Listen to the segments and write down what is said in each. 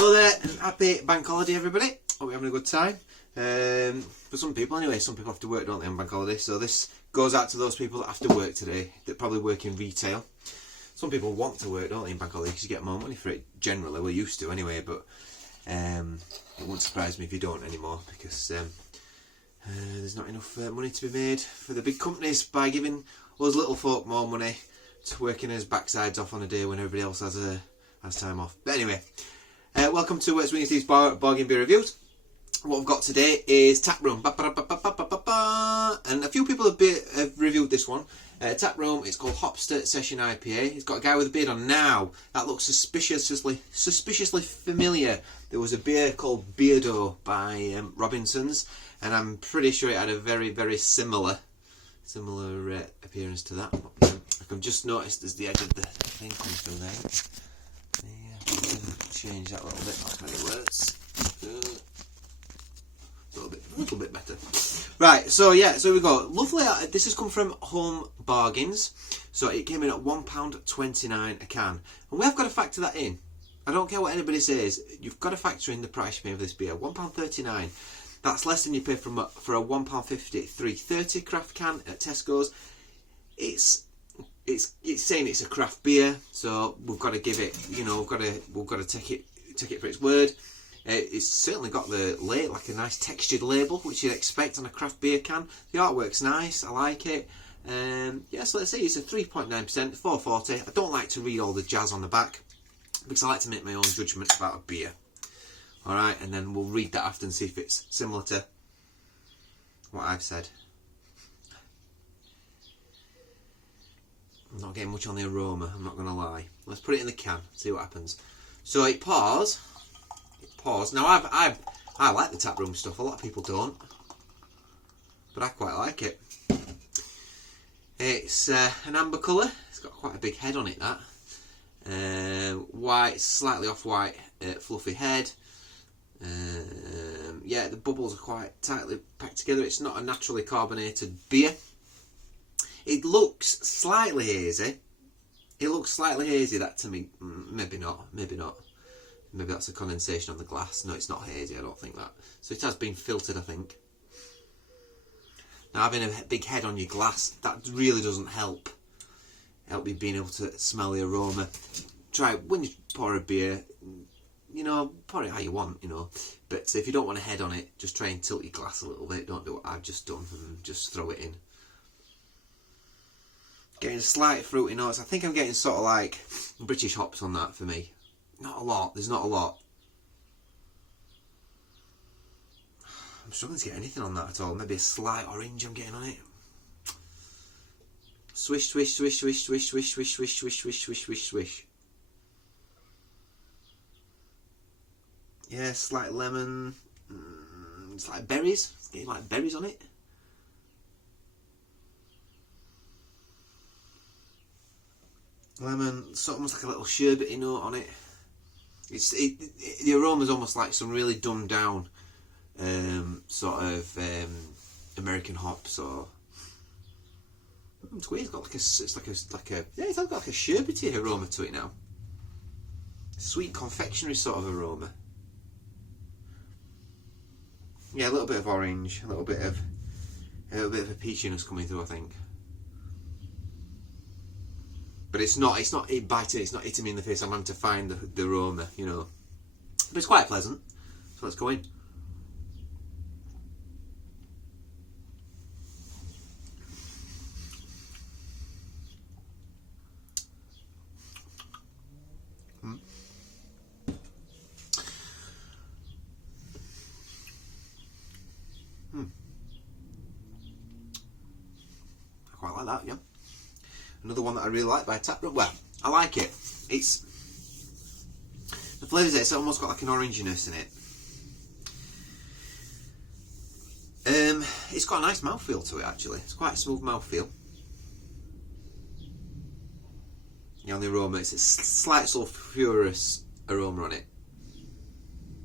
Hello there, and happy bank holiday everybody. Hope you're having a good time. For some people anyway, some people have to work, don't they, on bank holiday, so this goes out to those people that have to work today, that probably work in retail. Some people want to work, don't they, in bank holiday, because you get more money for it generally. We're used to anyway, but it wouldn't surprise me if you don't anymore, because there's not enough money to be made for the big companies by giving us little folk more money to working his backsides off on a day when everybody else has time off. But anyway, welcome to Swinging Steve's Bargain Beer Reviews. What we've got today is Taproom, and a few people have reviewed this one. Taproom, it's called Hopster Session IPA. It's got a guy with a beard on now. That looks suspiciously familiar. There was a beer called Beardo by Robinson's, and I'm pretty sure it had a very, very similar appearance to that. I've just noticed as the edge of the thing comes through there. Yeah, change that a little bit. That's many words. A little bit better. Right, so yeah, so we go. Lovely. This has come from Home Bargains. So it came in at £1.29 a can. And we have got to factor that in. I don't care what anybody says. You've got to factor in the price you pay for this beer. £1.39. That's less than you pay for a £1.50 330 craft can at Tesco's. It's saying it's a craft beer, so we've got to give it, we've got to take it for its word. It's certainly got like a nice textured label, which you'd expect on a craft beer can. The artwork's nice, I like it. Yeah, so let's see, it's a 3.9%, 440. I don't like to read all the jazz on the back, because I like to make my own judgment about a beer. Alright, and then we'll read that after and see if it's similar to what I've said. I'm not getting much on the aroma, I'm not going to lie. Let's put it in the can, see what happens. So it pours. Now I like the Taproom stuff, a lot of people don't. But I quite like it. It's an amber colour, it's got quite a big head on it, that. White, slightly off-white, fluffy head. Yeah, the bubbles are quite tightly packed together. It's not a naturally carbonated beer. It looks slightly hazy. That to me. Maybe not. Maybe that's a condensation on the glass. No, it's not hazy, I don't think that. So it has been filtered, I think. Now, having a big head on your glass, that really doesn't help you being able to smell the aroma. Try it when you pour a beer, pour it how you want, But if you don't want a head on it, just try and tilt your glass a little bit. Don't do what I've just done and just throw it in. Getting slight fruity notes. I think I'm getting sort of like British hops on that for me. Not a lot. There's not a lot. I'm struggling to get anything on that at all. Maybe a slight orange I'm getting on it. Swish, swish, swish, swish, swish, swish, swish, swish, swish, swish, swish, swish, swish. Yeah, slight lemon. It's like berries. It's getting like berries on it. Lemon, sort of almost like a little sherbety note on it. The aroma's almost like some really dumbed down American hops, or it's weird. It's got it's got like a sherbety aroma to it now. Sweet confectionery sort of aroma. Yeah, a little bit of orange, a little bit of a peachiness coming through, I think. But it's not biting, it's not hitting me in the face. I'm having to find the aroma, But it's quite pleasant. So let's go in. I quite like that, yeah. Another one that I really like by Taproom. Well, I like it. The flavours, it's almost got like an oranginess in it. It's got a nice mouthfeel to it, actually. It's quite a smooth mouthfeel. On the aroma, it's a slight sulphurous aroma on it.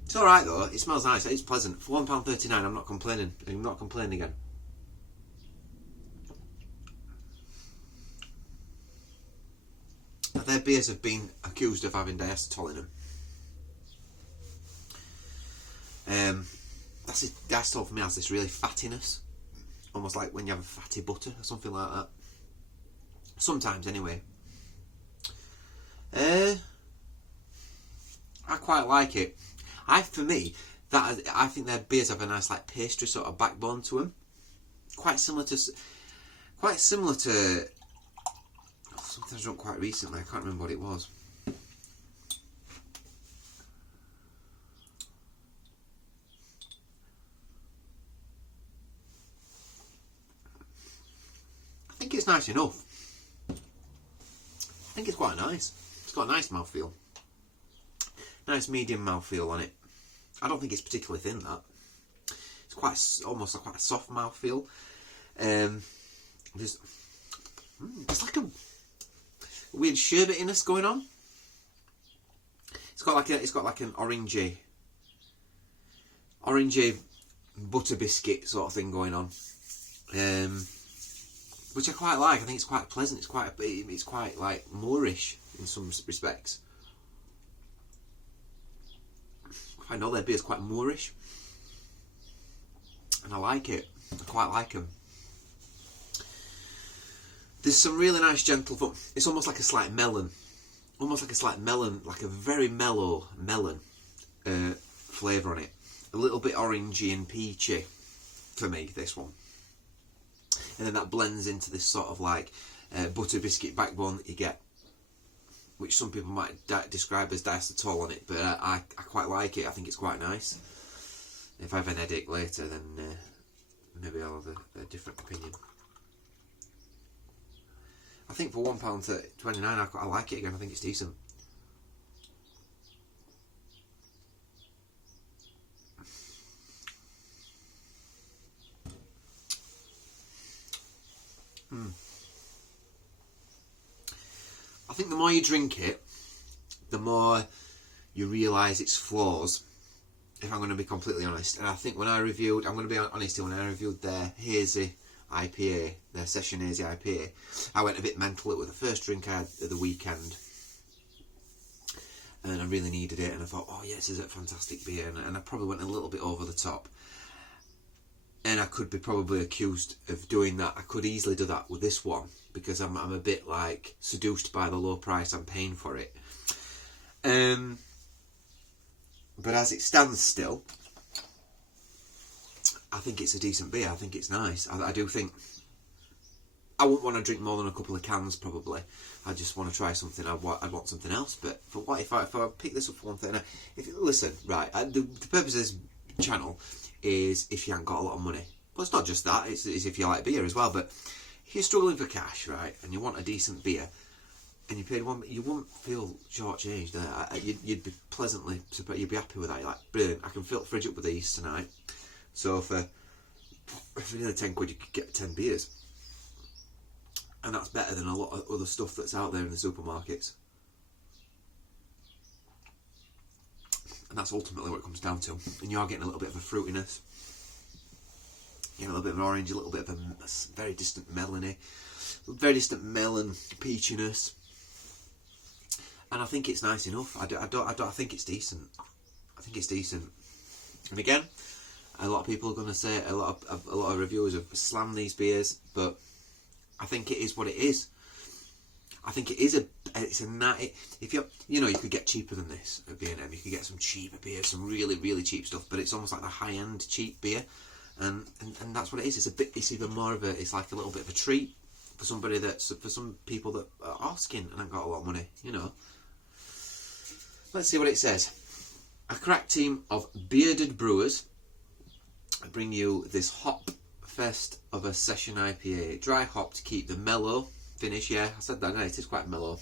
It's alright though, it smells nice, it's pleasant. For £1.39, I'm not complaining. I'm not complaining again. Their beers have been accused of having diacetyl in them. diastole for me has this really fattiness, almost like when you have a fatty butter or something like that. Sometimes, anyway. I quite like it. I think their beers have a nice like pastry sort of backbone to them. Quite similar to something I drunk quite recently. I can't remember what it was. I think it's nice enough. I think it's quite nice. It's got a nice mouthfeel. Nice medium mouthfeel on it. I don't think it's particularly thin, that. It's almost like quite a soft mouthfeel. There's like a weird sherbetiness going on. It's got like an orangey butter biscuit sort of thing going on. Which I quite like. I think it's quite pleasant. It's quite like moorish in some respects. I know their beer's quite moorish, and I like it. I quite like them. There's some really nice gentle. It's almost like a slight melon, like a very mellow melon flavour on it. A little bit orangey and peachy for me, this one. And then that blends into this sort of like butter biscuit backbone that you get, which some people might describe as diacetyl on it, but I quite like it. I think it's quite nice. If I have an headache later, then maybe I'll have a different opinion. I think for £1.29, I like it again. I think it's decent. I think the more you drink it, the more you realise its flaws, if I'm going to be completely honest. And I think when I reviewed their hazy IPA, their session hazy IPA, I went a bit mental. It was the first drink I had at the weekend, and I really needed it, and I thought, oh yeah, this is a fantastic beer, and I probably went a little bit over the top. And I could be probably accused of doing that. I could easily do that with this one, because I'm a bit like seduced by the low price I'm paying for it. But as it stands still, I think it's a decent beer. I think it's nice. I do think I wouldn't want to drink more than a couple of cans probably. I just want to try something. I'd want something else. But for what if I pick this up for one thing? Listen, right. The purpose of this channel is if you haven't got a lot of money. Well, it's not just that. It's if you like beer as well. But if you're struggling for cash, right, and you want a decent beer, and you paid one, you wouldn't feel shortchanged there. You'd be pleasantly surprised. You'd be happy with that. You're like, brilliant. I can fill the fridge up with these tonight. So for nearly 10 quid, you could get 10 beers, and that's better than a lot of other stuff that's out there in the supermarkets. And that's ultimately what it comes down to. And you are getting a little bit of a fruitiness, a little bit of an orange, a little bit of a very distant melony, very distant melon peachiness. And I think it's nice enough. I think it's decent. I think it's decent. And again, a lot of people are going to say, a lot of reviewers have slammed these beers, but I think it is what it is. I think it is if you could get cheaper than this at B&M. You could get some cheaper beer, some really, really cheap stuff, but it's almost like the high-end cheap beer, and that's what it is. It's even more of it's like a little bit of a treat for some people that are asking and haven't got a lot of money, Let's see what it says. A crack team of bearded brewers bring you this hop fest of a session IPA. Dry hop to keep the mellow finish. Yeah, I said that. No, it is quite mellow.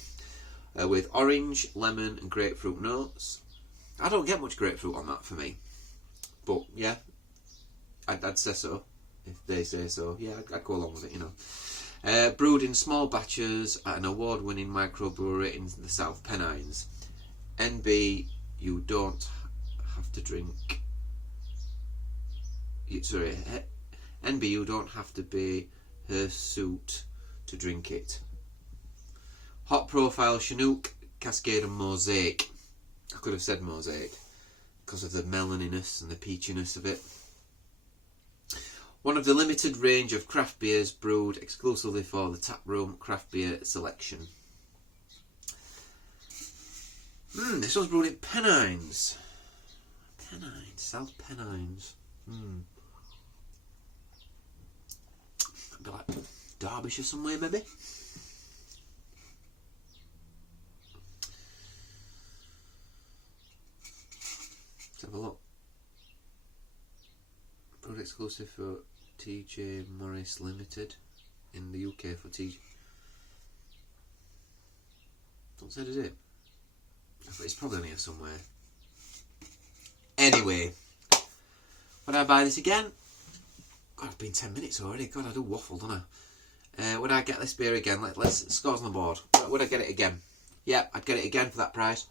With orange, lemon and grapefruit notes. I don't get much grapefruit on that for me. But yeah, I'd say so. If they say so. Yeah, I'd go along with it, Brewed in small batches at an award-winning microbrewery in the South Pennines. NB, you don't have to drink... NB, you don't have to be hirsute to drink it. Hop profile, Chinook, Cascade and Mosaic. I could have said Mosaic because of the meloniness and the peachiness of it. One of the limited range of craft beers brewed exclusively for the Taproom craft beer selection. This one's brewed in Pennines. South Pennines. Be like Derbyshire somewhere, maybe. Let's have a look. Brewed exclusive for TJ Morris Limited in the UK for TJ. Don't say, does it? It's probably in here somewhere. Anyway, would I buy this again? God, it's been 10 minutes already. God, I do waffle, don't I? Would I get this beer again? Let's scores on the board. Would I get it again? Yeah, I'd get it again for that price.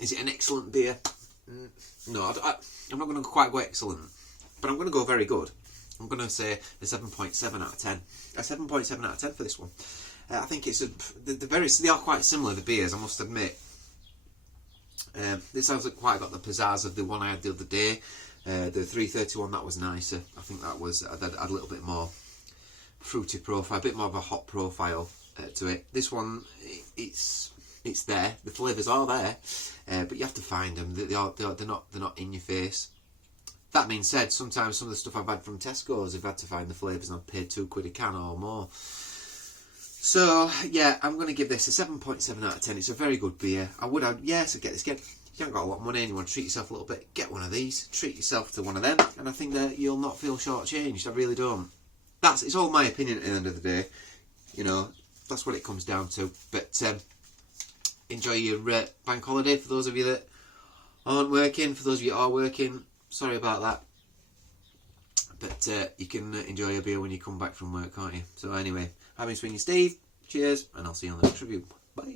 Is it an excellent beer? No, I'm not going to quite go excellent, but I'm going to go very good. I'm going to say a 7.7 out of 10. A 7.7 out of 10 for this one. I think it's they are quite similar, the beers, I must admit. This hasn't quite got the pizzazz of the one I had the other day. The 331, that was nicer. I think that was had a little bit more fruity profile, a bit more of a hot profile to it. This one, it's there. The flavours are there, but you have to find them. They're not in your face. That being said, sometimes some of the stuff I've had from Tesco's, I've had to find the flavours and I've paid £2 a can or more. So, yeah, I'm going to give this a 7.7 out of 10. It's a very good beer. I'd get this again. You haven't got a lot of money and you want to treat yourself a little bit, get one of these. Treat yourself to one of them, and I think that you'll not feel shortchanged. I really don't. It's all my opinion at the end of the day. You know, that's what it comes down to. But enjoy your bank holiday for those of you that aren't working. For those of you that are working, sorry about that. But you can enjoy a beer when you come back from work, can't you? So anyway, I've been Swinging Steve. Cheers, and I'll see you on the next review. Bye.